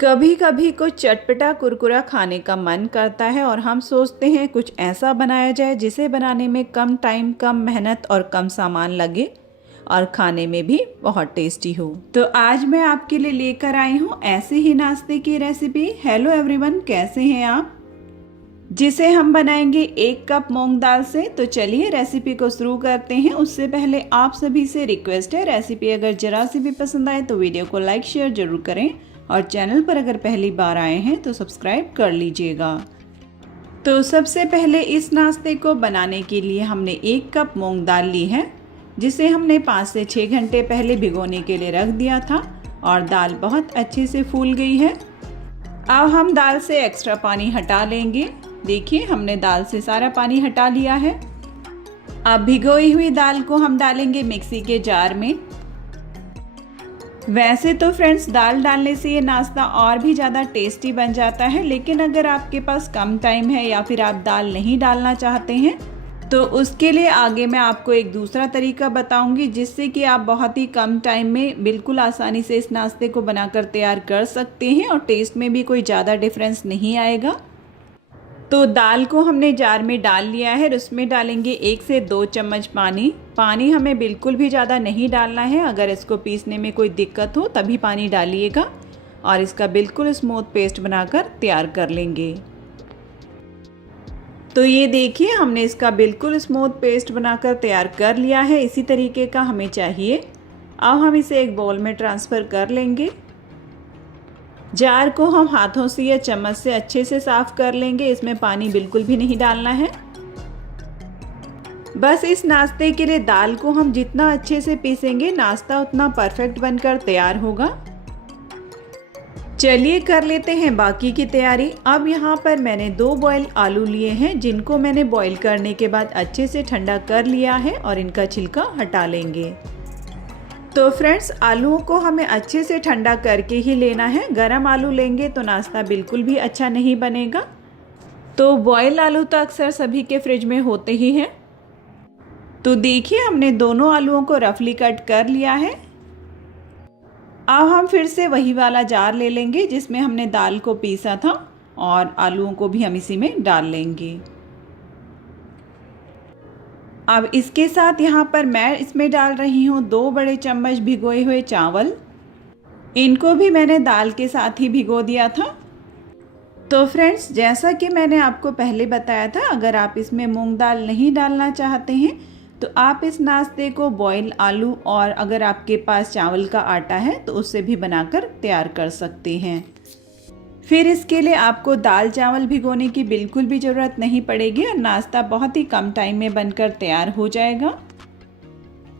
कभी कभी कुछ चटपटा कुरकुरा खाने का मन करता है और हम सोचते हैं कुछ ऐसा बनाया जाए जिसे बनाने में कम टाइम, कम मेहनत और कम सामान लगे और खाने में भी बहुत टेस्टी हो। तो आज मैं आपके लिए लेकर आई हूँ ऐसे ही नाश्ते की रेसिपी। हेलो एवरीवन, कैसे हैं आप? जिसे हम बनाएंगे 1 कप मूंग दाल से। तो चलिए रेसिपी को शुरू करते हैं। उससे पहले आप सभी से रिक्वेस्ट है, रेसिपी अगर जरा सी भी पसंद आए तो वीडियो को लाइक शेयर जरूर करें और चैनल पर अगर पहली बार आए हैं तो सब्सक्राइब कर लीजिएगा। तो सबसे पहले इस नाश्ते को बनाने के लिए हमने 1 कप मूंग दाल ली है, जिसे हमने 5 से 6 घंटे पहले भिगोने के लिए रख दिया था और दाल बहुत अच्छे से फूल गई है। अब हम दाल से एक्स्ट्रा पानी हटा लेंगे। देखिए, हमने दाल से सारा पानी हटा लिया है। अब भिगोई हुई दाल को हम डालेंगे मिक्सी के जार में। वैसे तो फ्रेंड्स, दाल डालने से ये नाश्ता और भी ज़्यादा टेस्टी बन जाता है, लेकिन अगर आपके पास कम टाइम है या फिर आप दाल नहीं डालना चाहते हैं तो उसके लिए आगे मैं आपको एक दूसरा तरीका बताऊंगी, जिससे कि आप बहुत ही कम टाइम में बिल्कुल आसानी से इस नाश्ते को बनाकर तैयार कर सकते हैं और टेस्ट में भी कोई ज़्यादा डिफरेंस नहीं आएगा। तो दाल को हमने जार में डाल लिया है और उसमें डालेंगे 1 से 2 चम्मच पानी। पानी हमें बिल्कुल भी ज़्यादा नहीं डालना है। अगर इसको पीसने में कोई दिक्कत हो तभी पानी डालिएगा और इसका बिल्कुल स्मूथ पेस्ट बनाकर तैयार कर लेंगे। तो ये देखिए, हमने इसका बिल्कुल स्मूथ पेस्ट बनाकर तैयार कर लिया है। इसी तरीके का हमें चाहिए। अब हम इसे एक बाउल में ट्रांसफ़र कर लेंगे। जार को हम हाथों से या चम्मच से अच्छे से साफ कर लेंगे। इसमें पानी बिल्कुल भी नहीं डालना है। बस इस नाश्ते के लिए दाल को हम जितना अच्छे से पीसेंगे, नाश्ता उतना परफेक्ट बनकर तैयार होगा। चलिए कर लेते हैं बाकी की तैयारी। अब यहाँ पर मैंने 2 बॉयल आलू लिए हैं, जिनको मैंने बॉईल करने के बाद अच्छे से ठंडा कर लिया है और इनका छिलका हटा लेंगे। तो फ्रेंड्स, आलूओं को हमें अच्छे से ठंडा करके ही लेना है। गरम आलू लेंगे तो नाश्ता बिल्कुल भी अच्छा नहीं बनेगा। तो बॉयल आलू तो अक्सर सभी के फ्रिज में होते ही हैं। तो देखिए, हमने दोनों आलूओं को रफली कट कर लिया है। अब हम फिर से वही वाला जार ले लेंगे जिसमें हमने दाल को पीसा था और आलूओं को भी हम इसी में डाल लेंगे। अब इसके साथ यहाँ पर मैं इसमें डाल रही हूँ 2 बड़े चम्मच भिगोए हुए चावल। इनको भी मैंने दाल के साथ ही भिगो दिया था। तो फ्रेंड्स, जैसा कि मैंने आपको पहले बताया था, अगर आप इसमें मूंग दाल नहीं डालना चाहते हैं तो आप इस नाश्ते को बॉयल आलू और अगर आपके पास चावल का आटा है तो उससे भी बनाकर तैयार कर सकते हैं। फिर इसके लिए आपको दाल चावल भिगोने की बिल्कुल भी ज़रूरत नहीं पड़ेगी और नाश्ता बहुत ही कम टाइम में बनकर तैयार हो जाएगा।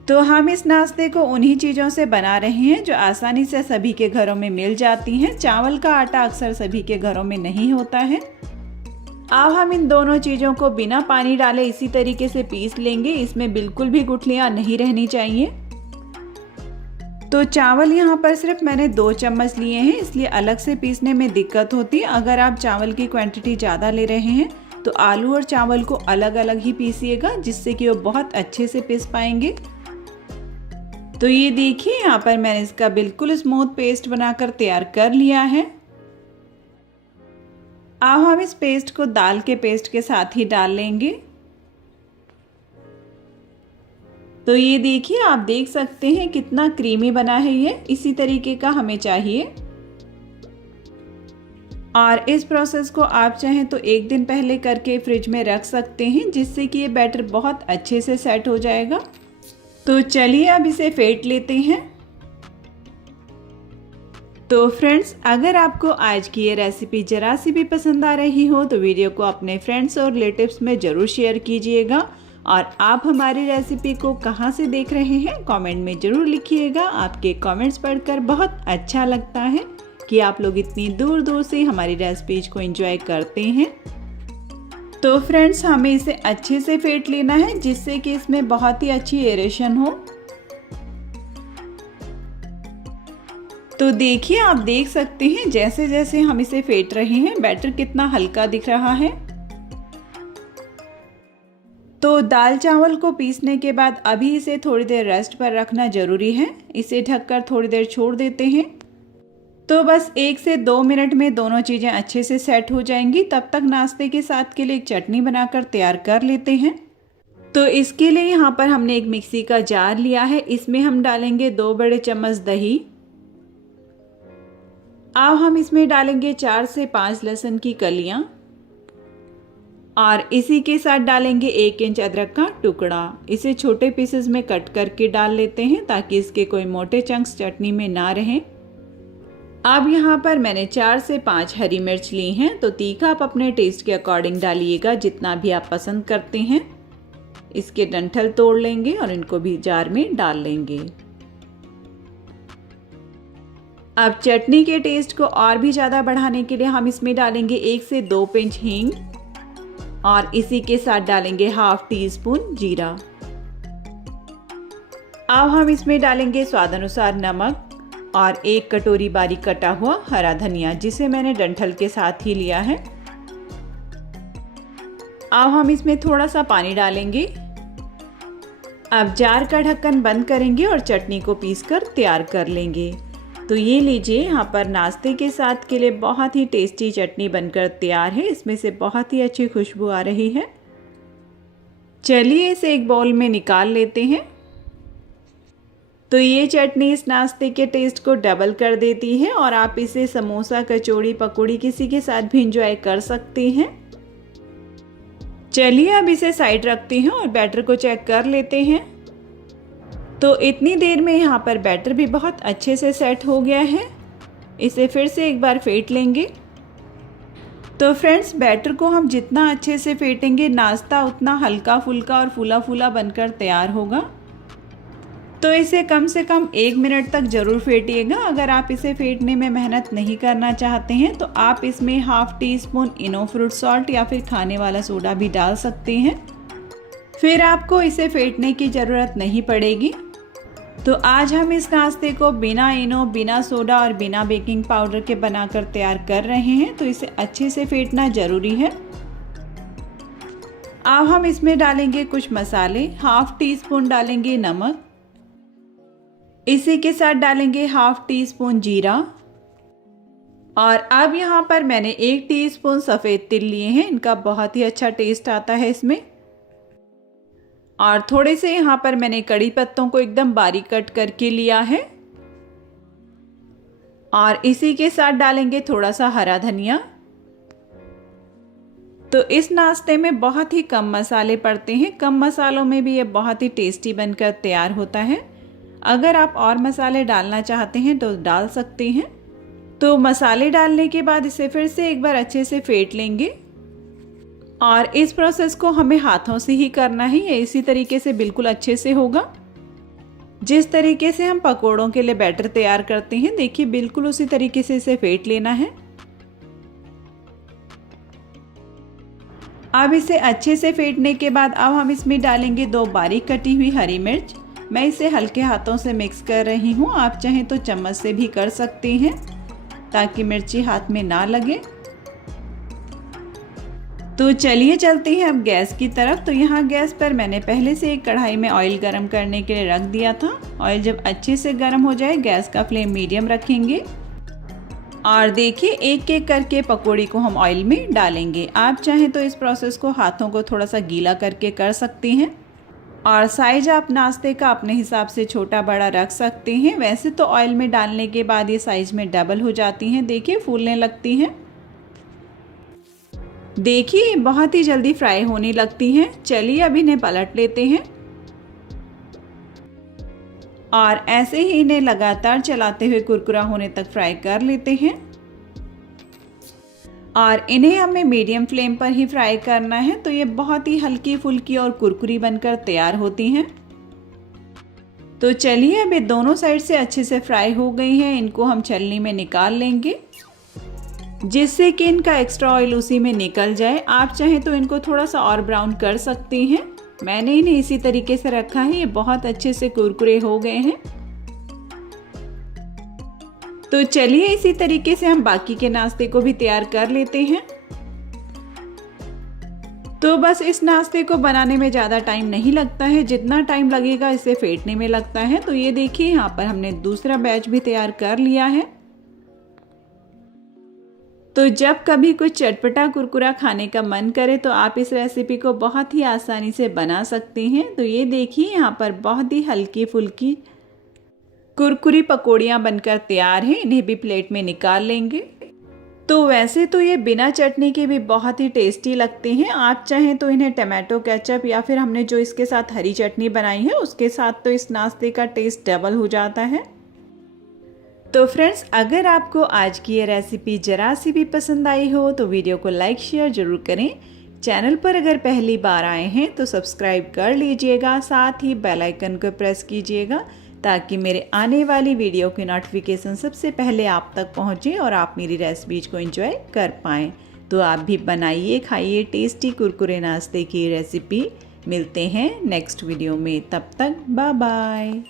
तो हम इस नाश्ते को उन्हीं चीज़ों से बना रहे हैं जो आसानी से सभी के घरों में मिल जाती हैं। चावल का आटा अक्सर सभी के घरों में नहीं होता है। अब हम इन दोनों चीज़ों को बिना पानी डाले इसी तरीके से पीस लेंगे। इसमें बिल्कुल भी गुठलियाँ नहीं रहनी चाहिए। तो चावल यहाँ पर सिर्फ मैंने 2 चम्मच लिए हैं, इसलिए अलग से पीसने में दिक्कत होती है। अगर आप चावल की क्वांटिटी ज़्यादा ले रहे हैं तो आलू और चावल को अलग अलग ही पीसिएगा, जिससे कि वो बहुत अच्छे से पीस पाएंगे। तो ये देखिए, यहाँ पर मैंने इसका बिल्कुल स्मूथ पेस्ट बनाकर तैयार कर लिया है। अब हम इस पेस्ट को दाल के पेस्ट के साथ ही डाल लेंगे। तो ये देखिए, आप देख सकते हैं कितना क्रीमी बना है ये। इसी तरीके का हमें चाहिए। और इस प्रोसेस को आप चाहें तो 1 दिन पहले करके फ्रिज में रख सकते हैं, जिससे कि ये बैटर बहुत अच्छे से सेट हो जाएगा। तो चलिए अब इसे फेंट लेते हैं। तो फ्रेंड्स, अगर आपको आज की ये रेसिपी जरा सी भी पसंद आ रही हो तो वीडियो को अपने फ्रेंड्स और रिलेटिव्स में ज़रूर शेयर कीजिएगा। और आप हमारी रेसिपी को कहाँ से देख रहे हैं कमेंट में ज़रूर लिखिएगा। आपके कमेंट्स पढ़कर बहुत अच्छा लगता है कि आप लोग इतनी दूर दूर से हमारी रेसिपीज को एंजॉय करते हैं। तो फ्रेंड्स, हमें इसे अच्छे से फेंट लेना है, जिससे कि इसमें बहुत ही अच्छी एरेशन हो। तो देखिए, आप देख सकते हैं जैसे जैसे हम इसे फेंट रहे हैं बैटर कितना हल्का दिख रहा है। तो दाल चावल को पीसने के बाद अभी इसे थोड़ी देर रेस्ट पर रखना ज़रूरी है। इसे ढककर थोड़ी देर छोड़ देते हैं। तो बस 1 से 2 मिनट में दोनों चीज़ें अच्छे से सेट हो जाएंगी। तब तक नाश्ते के साथ के लिए एक चटनी बनाकर तैयार कर लेते हैं। तो इसके लिए यहाँ पर हमने एक मिक्सी का जार लिया है। इसमें हम डालेंगे 2 बड़े चम्मच दही। अब हम इसमें डालेंगे 4 से 5 लहसुन की कलियां और इसी के साथ डालेंगे 1 इंच अदरक का टुकड़ा। इसे छोटे पीसेस में कट करके डाल लेते हैं ताकि इसके कोई मोटे चंक्स चटनी में ना रहें। अब यहाँ पर मैंने 4 से 5 हरी मिर्च ली हैं। तो तीखा आप अपने टेस्ट के अकॉर्डिंग डालिएगा, जितना भी आप पसंद करते हैं। इसके डंठल तोड़ लेंगे और इनको भी जार में डाल लेंगे। अब चटनी के टेस्ट को और भी ज़्यादा बढ़ाने के लिए हम इसमें डालेंगे 1 से 2 पिंच हींग और इसी के साथ डालेंगे हाफ टी स्पून जीरा। अब हम इसमें डालेंगे स्वाद अनुसार नमक और 1 कटोरी बारीक कटा हुआ हरा धनिया, जिसे मैंने डंठल के साथ ही लिया है। अब हम इसमें थोड़ा सा पानी डालेंगे। अब जार का ढक्कन बंद करेंगे और चटनी को पीसकर तैयार कर लेंगे। तो ये लीजिए, यहाँ पर नाश्ते के साथ के लिए बहुत ही टेस्टी चटनी बनकर तैयार है। इसमें से बहुत ही अच्छी खुशबू आ रही है। चलिए इसे एक बाउल में निकाल लेते हैं। तो ये चटनी इस नाश्ते के टेस्ट को डबल कर देती है और आप इसे समोसा, कचौड़ी, पकौड़ी किसी के साथ भी इंजॉय कर सकते हैं। चलिए अब इसे साइड रखते हैं और बैटर को चेक कर लेते हैं। तो इतनी देर में यहाँ पर बैटर भी बहुत अच्छे से सेट हो गया है। इसे फिर से एक बार फेंट लेंगे। तो फ्रेंड्स, बैटर को हम जितना अच्छे से फेंटेंगे नाश्ता उतना हल्का फुल्का और फूला फूला बनकर तैयार होगा। तो इसे कम से कम 1 मिनट तक ज़रूर फेंटिएगा। अगर आप इसे फेंटने में मेहनत नहीं करना चाहते हैं तो आप इसमें हाफ टी स्पून इनो फ्रूट सॉल्ट या फिर खाने वाला सोडा भी डाल सकते हैं। फिर आपको इसे फेंटने की ज़रूरत नहीं पड़ेगी। तो आज हम इस नाश्ते को बिना इनो, बिना सोडा और बिना बेकिंग पाउडर के बनाकर तैयार कर रहे हैं। तो इसे अच्छे से फेंटना ज़रूरी है। अब हम इसमें डालेंगे कुछ मसाले। हाफ टी स्पून डालेंगे नमक, इसी के साथ डालेंगे हाफ टी स्पून जीरा और अब यहाँ पर मैंने 1 टीस्पून सफ़ेद तिल लिए हैं। इनका बहुत ही अच्छा टेस्ट आता है इसमें। और थोड़े से यहाँ पर मैंने कड़ी पत्तों को एकदम बारीक कट करके लिया है और इसी के साथ डालेंगे थोड़ा सा हरा धनिया। तो इस नाश्ते में बहुत ही कम मसाले पड़ते हैं। कम मसालों में भी ये बहुत ही टेस्टी बनकर तैयार होता है। अगर आप और मसाले डालना चाहते हैं तो डाल सकते हैं। तो मसाले डालने के बाद इसे फिर से एक बार अच्छे से फेंट लेंगे और इस प्रोसेस को हमें हाथों से ही करना है। ये इसी तरीके से बिल्कुल अच्छे से होगा जिस तरीके से हम पकोड़ों के लिए बैटर तैयार करते हैं। देखिए, बिल्कुल उसी तरीके से इसे फेंट लेना है। अब इसे अच्छे से फेंटने के बाद अब हम इसमें डालेंगे 2 बारीक कटी हुई हरी मिर्च। मैं इसे हल्के हाथों से मिक्स कर रही हूँ। आप चाहें तो चम्मच से भी कर सकते हैं ताकि मिर्ची हाथ में ना लगे। तो चलिए चलते हैं अब गैस की तरफ। तो यहाँ गैस पर मैंने पहले से एक कढ़ाई में ऑयल गरम करने के लिए रख दिया था। ऑयल जब अच्छे से गरम हो जाए गैस का फ्लेम मीडियम रखेंगे और देखिए, एक एक करके पकौड़ी को हम ऑयल में डालेंगे। आप चाहें तो इस प्रोसेस को हाथों को थोड़ा सा गीला करके कर सकते हैं और साइज आप नाश्ते का अपने हिसाब से छोटा बड़ा रख सकते हैं। वैसे तो ऑयल में डालने के बाद ये साइज में डबल हो जाती हैं। देखिए, फूलने लगती हैं। देखिए, बहुत ही जल्दी फ्राई होने लगती हैं। चलिए अब इन्हें पलट लेते हैं और ऐसे ही इन्हें लगातार चलाते हुए कुरकुरा होने तक फ्राई कर लेते हैं और इन्हें हमें मीडियम फ्लेम पर ही फ्राई करना है। तो ये बहुत ही हल्की फुल्की और कुरकुरी बनकर तैयार होती हैं। तो चलिए, अब ये दोनों साइड से अच्छे से फ्राई हो गई हैं। इनको हम छलनी में निकाल लेंगे जिससे कि इनका एक्स्ट्रा ऑयल उसी में निकल जाए। आप चाहें तो इनको थोड़ा सा और ब्राउन कर सकते हैं। मैंने इन्हें इसी तरीके से रखा है। ये बहुत अच्छे से कुरकुरे हो गए हैं। तो चलिए, इसी तरीके से हम बाकी के नाश्ते को भी तैयार कर लेते हैं। तो बस इस नाश्ते को बनाने में ज़्यादा टाइम नहीं लगता है जितना टाइम लगेगा इसे फेंटने में लगता है। तो ये देखिए, यहाँ पर हमने दूसरा बैच भी तैयार कर लिया है। तो जब कभी कुछ चटपटा कुरकुरा खाने का मन करे तो आप इस रेसिपी को बहुत ही आसानी से बना सकते हैं। तो ये देखिए यहाँ पर बहुत ही हल्की फुल्की कुरकुरी पकौड़ियाँ बनकर तैयार हैं। इन्हें भी प्लेट में निकाल लेंगे। तो वैसे तो ये बिना चटनी के भी बहुत ही टेस्टी लगते हैं। आप चाहें तो इन्हें टमाटो केचप या फिर हमने जो इसके साथ हरी चटनी बनाई है उसके साथ तो इस नाश्ते का टेस्ट डबल हो जाता है। तो फ्रेंड्स, अगर आपको आज की ये रेसिपी ज़रा सी भी पसंद आई हो तो वीडियो को लाइक शेयर ज़रूर करें। चैनल पर अगर पहली बार आए हैं तो सब्सक्राइब कर लीजिएगा, साथ ही बेल आइकन को प्रेस कीजिएगा ताकि मेरे आने वाली वीडियो की नोटिफिकेशन सबसे पहले आप तक पहुँचे और आप मेरी रेसिपीज को एंजॉय कर पाएँ। तो आप भी बनाइए, खाइए टेस्टी कुरकुरे नाश्ते की रेसिपी। मिलते हैं नेक्स्ट वीडियो में, तब तक बाय बाय।